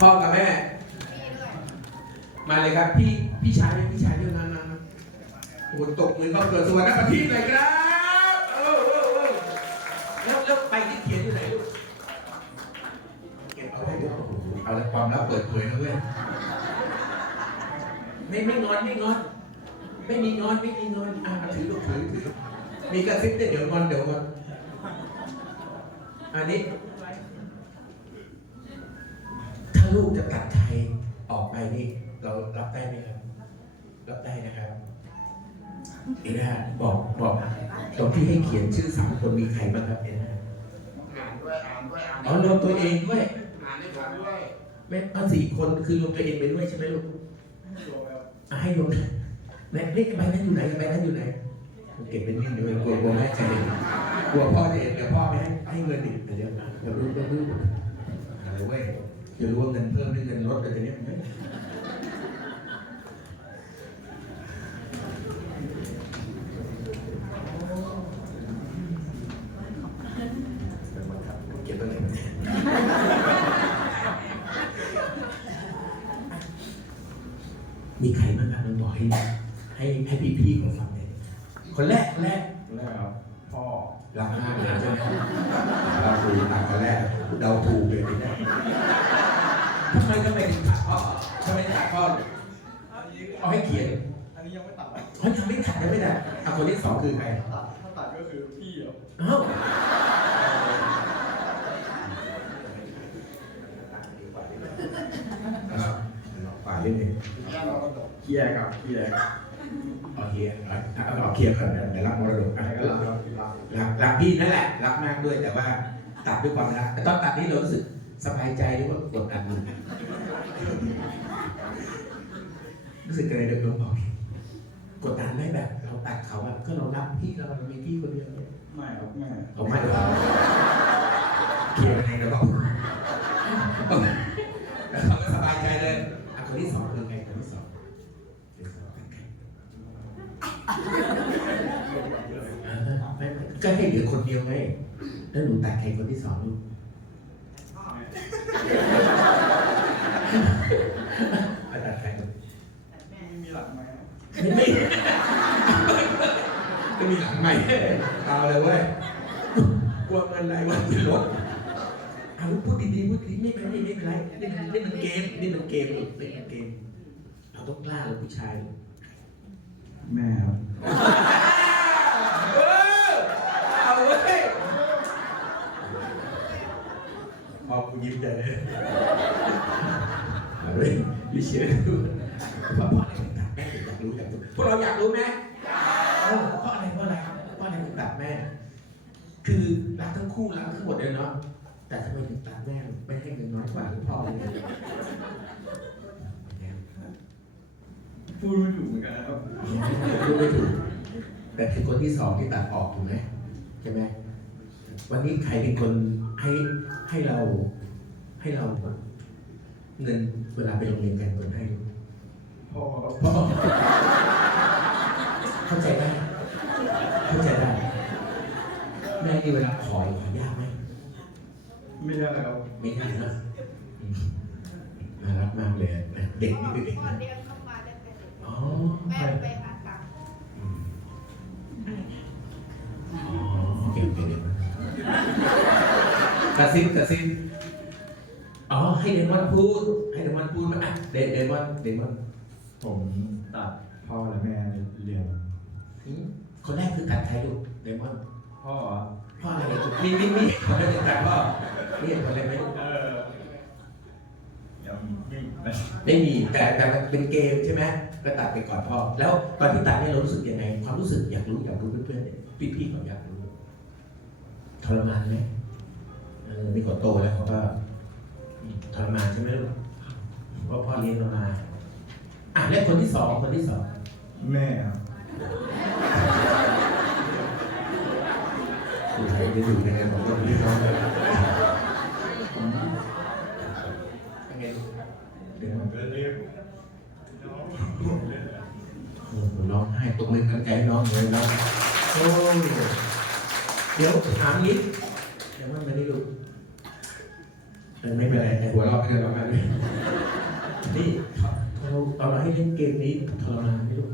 พ่อกับแม่ มาเลยครับ พี่พี่ชายพี่ชายด้วยมามามาโอ้โหตกมือเข้าเกิดสวรรค์ประทีปเลยครับ เออเออเออแล้วแล้วไปที่เขียนอยู่ไหนลูกเก็บเอาไว้เดี๋ยวโอ้โหเอาละความลับเปิดเผยนะเว้ยไม่ไม่งอนไม่งอน ไม่มีงอนไม่มีงอนอะถือลูกถือถือมีกระซิบด้วยเดี๋ยวงอนเดี๋ยวงอนอันนี้าลูกจะตัดใครออกไปนี่เรารับได้ไหมครับ รับได้นะครับเอ็นะบอกบอกตรงที่ให้เขียนชื่อสามคนมีใครบ้างครับเอ็นะอ่านด้วยอ่านด้วยอ่านอ๋อรวมตัวเองด้วยอ่านให้ผมด้วยแม่เอาสี่คนคือรวมตัวเองไปด้วยใช่ไหมลูกอะให้รวมแม่เลขใบนั้นอยู่ไหนใบนั้นอยู่ไหนผมเก็บเป็นนิ่งเลยกลัวกลัวแม่จะเห็นกลัวพ่อจะเห็นเดี๋ยวพ่อไม่ให้ให้เงินอีกเดี๋ยวเดี๋ยวรู้เดี๋ยวรู้อะไรเว้ย จะรู้ว่าเงินเพิ่มหรือเงินลดอะไรเนี่ยมีใครบ้างครับน้องบอกให้ให้ให้พี่ๆเขาฟังเลยคนแรกคนแรกคนแล้วครับพ่อรักมากเลยใช่ไหมเราถูกตัดคนแรกเดาถูกเลยทีเนี้ ทำไมทำไมถึงตัดพ่อทำไมตัดพ่อเอาให้เขียนอันนี้ยังไม่ตัดนะเขายังไม่ตัดยังไม่ตัดอะคนที่สองคือใครตัดถ้าตัดก็คือพี่อะเอ้าฝ่ายเล่นเองแย่เราก็ตกเคลียร์กับเคลียร์โอเคเอาเอาเคลียร์ก่อนเดี๋ยวรับมรดกอะอะไรไรก็ก็รัรับบรับรับรักรักพี่นั่นแหละ รักมากด้วยแต่ว่าตัดด้วยความรักแต่ตอนตัดนี่เรารู้สึก สบายใจหรือว่ากดดันมือรู้สึกอะไรเดิมๆบอกกดดันไหมแบบเราตัดเขาอะก็เรารักพี่เราเรามีพี่คนเดียวเนี่ยไม่ครับไม่ผมไม่ได้เคลียร์ให้แล้วก็แล้วเขาก็สบายใจเลยอะคนที่สองคือใครคนที่สองคนที่สองเป็นใครอ่าไม่ไม่ก็ให้เหลือคนเดียวไงแล้วหนูตัดใครคนที่สองลูกอะตัดใครคน มีหลักไหม ไม่ไม่ ไม่มีหลังใหม่เอาเลยเว้ยกลัวเงินรายวันจะลดเอาพูดดีๆพูดดีๆไม่เป็นไรไม่เป็นไรนี่มันนี่มันเกมนี่มันเกมลูกนี่มันเกมเราต้องกล้าเลยผู้ชาย แม่ครับเออเอาเว้ยพอกูยิ้มใจเลยเอาเว้ยพี่เชื่อดูว่าเพราะอะไรถึงตัดแม่ถึงอยากรู้อยากรู้พวกเราอยากรู้ไหม ทั้งคู่รักทั้งหมดเลยเนาะแต่ทำไมถึงตัดแม่ไม่ให้เงินน้อยกว่าหรือพ่อเลยพูดไม่ถูกเหมือนกันนะครับพูดไม่ถูกแต่คือคนที่สองที่ตัดออกถูกไหมใช่ไหมวันนี้ใครเป็นคนให้ให้เราให้เราเงินเวลาไปโรงเรียนกันคนให้พ่อครับพ่อเข้าใจได้เข้าใจได้ แม่นี่เวลาขอขอยากไหมไม่ได้ครับไม่ยากนะอืมน่ารักมากเลยนะเด็กนี่คือเด็กพ่อนะเรียกเข้ามาได้แต่เด็กอ๋อแม่ไปหาตังค์อืมอ๋อเก่งเก่งเก่งกระซิบกระซิบอ๋อให้เดมอนพูด ให้เดมอนพูดมาอะเดเดมอนเดมอนผมตัดพ่อและแม่เรียนอืมคนแรกคือตัดใครลูกเดมอน พ่อพ่ออะไรลูกมีมีมีคนแรกตัดพ่อนี่คนแรกไหมเออยังไม่ไม่มีแต่แต่มันเป็นเกมใช่ไหมก็ตัดไปก่อนพ่อแล้วตอนที่ตัดเนี่ยเรารู้สึกยังไง ความรู้สึกอยากรู้อยากรู้เพื่อนๆเนี่ยพี่ๆเขาอยากรู้ทรมานไหมเออนี่เขาโตแล้วเขาก็อืมทรมานใช่ไหมลูกเพราะพ่อเลี้ยงเรามาอะแล้วคนที่สองคนที่สองแม่ครับ คุณใครจะอยู่ยังไงผมก็พี่น้องเลยยังไงลูกวผมก็เรียกน้องเล่นโอ้โหร้องไห้ตรงมือกำใจให้น้องเลยนะโอ้ยเดี๋ยวถามนิดเดี๋ยวมันไม่ได้ลูกเอไม่เป็นไรแต่หัวเราะไม่ได้ร้องไห้นี่เราเราให้เล่นเกมนี้ทรมานไหมลูก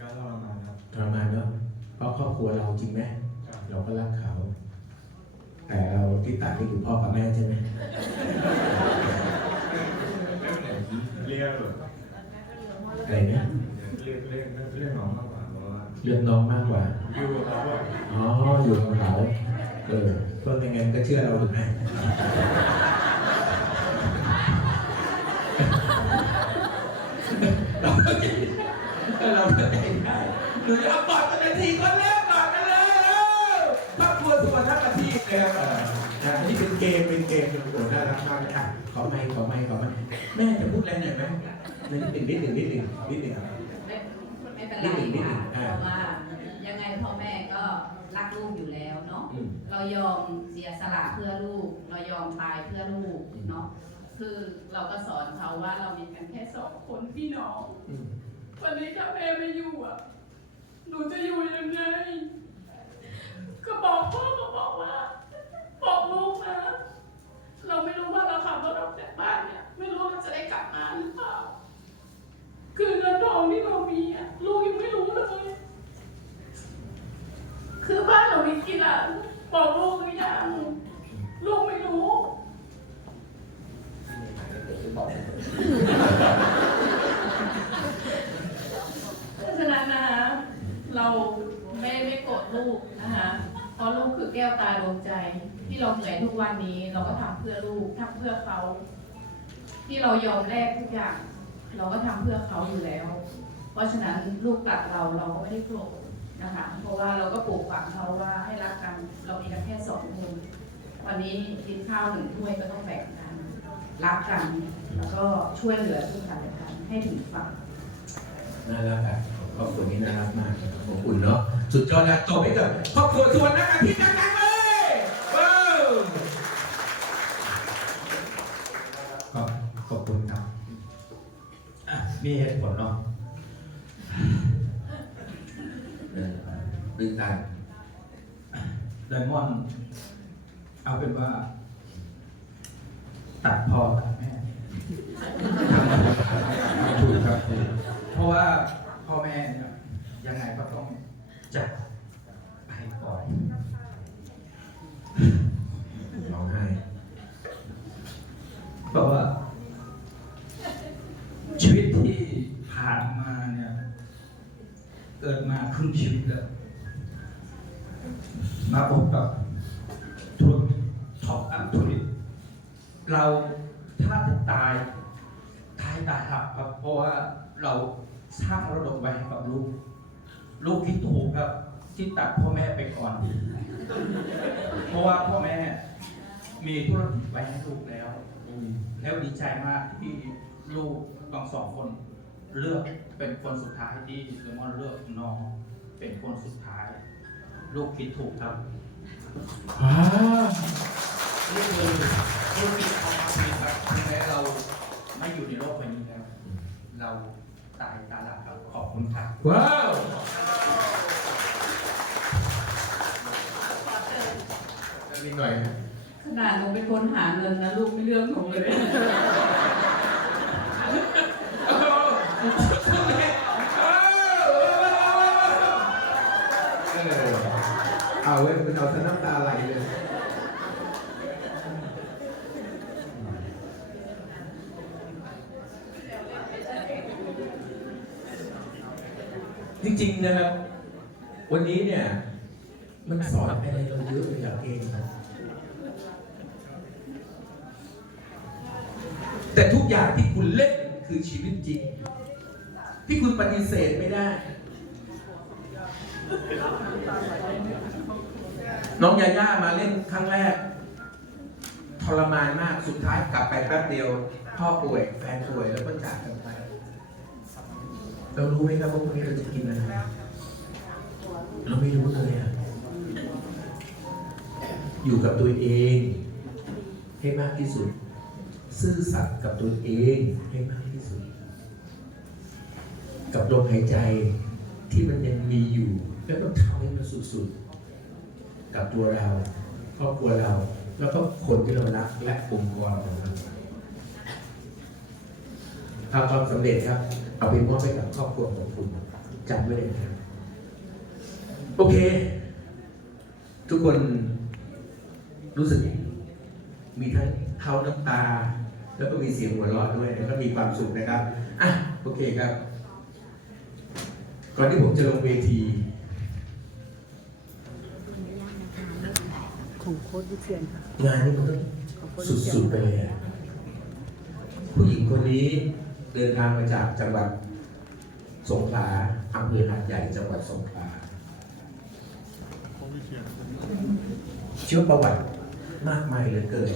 ก็ทรมานครับทรมานเนาะเพราะครอบครัวเราจริงไหม เราก็รักเขา แต่เราที่ตัดนี่คือพ่อกับแม่ใช่ไหมเรียกแบบอะไรเนี่ยเรียกเรียกเรียกน้องมากกว่าเพราะว่าเลือกน้องมากกว่าอยู่กับเขาบ่อยอ๋ออยู่กับเขาเออเพื่อไม่งั้นก็เชื่อเราถูกไหมเราเราก็ได้ได้หรือเอากอดกันนาทีคนแรก ประเทศเลยครับอ่านะนี่เป็นเกมเป็นเกมเป็นโอ้น่ารักมากเลยอะขอไม่ขอไม่ขอไม่แม่จะพูดอะไรหน่อยไหมนิดหนึ่งนิดหนึ่งนิดหนึ่งนิดหนึ่งไม่ไม่เป็นไรค่ะเพราะว่ายังไงพ่อแม่ก็รักลูกอยู่แล้วเนาะอืมเรายอมเสียสละเพื่อลูก เรายอมตายเพื่อลูกเนาะคือเราก็สอนเขาว่าเรามีกันแค่สองคนพี่น้อง อืมวันนี้ถ้าแม่ไม่อยู่อะ หนูจะอยู่ยังไง ก็บอกพ่อก็บอกว่า บอกลูกนะ เราไม่รู้ว่าเราขับรถออกจากบ้านเนี่ย ไม่รู้เราจะได้กลับมาหรือเปล่า คือเงินทองที่เรามีอะลูกยังไม่รู้เลย คือบ้านเรามีกี่หลังบอกลูกหรือยังลูกไม่รู้เพราะฉะนั้นนะคะเราไม่ไม่โกรธลูกนะคะเพราะลูกคือแก้วตาดวงใจ ที่เราเหนื่อยทุกวันนี้ เราก็ทำเพื่อลูกทำเพื่อเขา ที่เรายอมแลกทุกอย่าง เราก็ทำเพื่อเขาอยู่แล้ว เพราะฉะนั้นลูกตัดเราเราก็ไม่ได้โกรธนะคะ เพราะว่าเราก็ปลูกฝังเขาว่าให้รักกัน เรามีกันแค่สองคนวันนี้กินข้าวหนึ่งถ้วยก็ต้องแบ่งกันรักกันแล้วก็ช่วยเหลือทุกกันและกันให้ถึงฝั่งน่ารักอะครอบครัวนี้น่ารักมากขอบอุ่นเนาะสุดยอดนะตบให้กับครอบครัวส่วนนักอาทิตย์ดังๆเล มีเหตุผลเนาะเออตื่นตันไดมอนด์เอาเป็นว่า ตัดพ่อตัดแม่ถูกครับถูกเพราะว่าพ่อแม่เนี่ยยังไงก็ต้องจากไปก่อนร้องไห้เพราะว่า ชีวิตที่ผ่านมาเนี่ย เกิดมาครึ่งชีวิตแล้วมาพบกับธุรกิจท็อปอัพธุรกิจเราถ้าจะตายตายตายหักครับ เพราะว่าเราสร้างระดมไว้ให้กับลูก ลูกที่ถูกครับ ที่ตัดพ่อแม่ไปก่อน เพราะว่าพ่อแม่มีธุรกิจไว้ให้ลูกแล้ว แล้วดีใจมากที่ลูกทั้งสองคน เลือกเป็นคนสุดท้ายที่เลมอนเลือกน้องเป็นคนสุดท้าย ลูกคิดถูกครับว้าวนี่คือธุรกิจของอาชีพครับถึงแม้เราไม่อยู่ในโลกใบนี้แล้วเราตายตาหลับครับขอบคุณครับว้าวนิดหน่อยนะขนาดหนูเป็นคนหาเงินนะลูกไม่เลือกหนูเลย จริงๆนะครับ วันนี้เนี่ย มันสอนอะไรเราเยอะเลยอะเองนะแต่ทุกอย่างที่คุณเล่นคือชีวิตจริง ที่คุณปฏิเสธไม่ได้ น้องยาย่ามาเล่นครั้งแรก ทรมานมากสุดท้ายกลับไปแป๊บเดียว พ่อป่วยแฟนป่วยแล้วก็จากกันไป เรารู้ไหมครับว่าพรุ่งนี้เราจะกินอะไรเราไม่รู้เลยอะอยู่กับตัวเอง ให้มากที่สุด ซื่อสัตย์กับตัวเองให้มากที่สุด กับลมหายใจที่มันยังมีอยู่แล้วต้องทำให้มันสุดๆ กับตัวเราครอบครัวเรา แล้วก็คนที่เรารักและองค์กรของเราทำความสำเร็จครับ เอาไปมอบให้กับครอบครัวของคุณจำไว้เลยนะครับโอเค ทุกคนรู้สึก มีทั้งเขาน้ำตา แล้วก็มีเสียงหัวเราะด้วยแล้วก็มีความสุขนะครับอะโอเคครับ ก่อนที่ผมจะลงเวทีของโค้ดวิเชียนค่ะงานนี้มันต้องของโค้ดวิเชียนสุดๆไปเลยอะผู้หญิงคนนี้ เดินทางมาจากจังหวัดสงขลาอำเภอหาดใหญ่จังหวัดสงขลาเชื่อประวัติมากมายเหลือเกิน